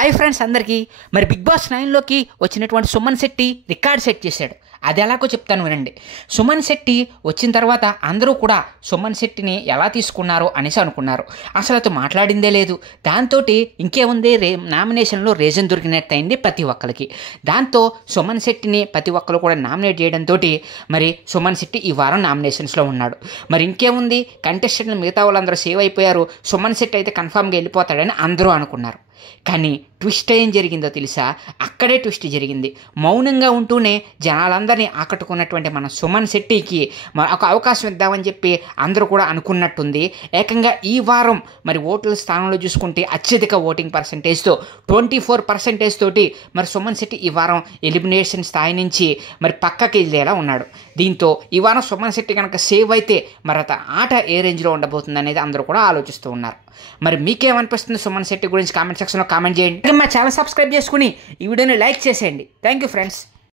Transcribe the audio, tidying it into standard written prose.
Hi friends అందరికీ. మరి big boss 9లోకి వచ్చినటువంటి సుమన్ శెట్టి రికార్డ్ సెట్ చేశాడు. అది ఎలాగో చెప్తాను వినండి. సుమన్ శెట్టి వచ్చిన తర్వాత అందరూ కూడా సుమన్ శెట్టిని ఎలా తీసుకున్నారో అనేసి అనుకున్నారు. అసలు అతను మాట్లాడిందే లేదు. దాంతో ఇంకేముంది, నామినేషన్లో రీజన్ దొరికినట్టయింది ప్రతి ఒక్కరికి. దాంతో సుమన్ శెట్టిని ప్రతి ఒక్కరు కూడా నామినేట్ చేయడంతో మరి సుమన్ శెట్టి ఈ వారం నామినేషన్స్లో ఉన్నాడు. మరి ఇంకేముంది, కంటెస్టెంట్లు మిగతా వాళ్ళందరూ సేవ్ అయిపోయారు, సుమన్ శెట్టి అయితే కన్ఫామ్గా వెళ్ళిపోతాడని అందరూ అనుకున్నారు. కానీ ట్విస్ట్ ఏం జరిగిందో తెలుసా? అక్కడే ట్విస్ట్ జరిగింది. మౌనంగా ఉంటూనే జనాలందరినీ ఆకట్టుకున్నటువంటి మన సుమన్ శెట్టికి ఒక అవకాశం ఇద్దామని చెప్పి అందరూ కూడా అనుకున్నట్టుంది. ఏకంగా ఈ వారం మరి ఓట్ల స్థానంలో చూసుకుంటే అత్యధిక ఓటింగ్ పర్సంటేజ్తో 24% తోటి మరి సుమన్ శెట్టి ఈ వారం ఎలిమినేషన్ స్థాయి నుంచి మరి పక్కకి వెళ్ళేలా ఉన్నాడు. దీంతో ఈ వారం సుమన్ శెట్టి కనుక సేవ్ అయితే మరి ఆట ఏ రేంజ్లో ఉండబోతుంది అనేది అందరూ కూడా ఆలోచిస్తూ ఉన్నారు. మరి మీకేమనిపిస్తుంది సుమన్ శెట్టి గురించి కామెంట్ సెక్షన్లో కామెంట్ చేయండి. మా ఛానల్ సబ్స్క్రైబ్ చేసుకుని ఈ వీడియోని లైక్ చేసేయండి. Thank you friends.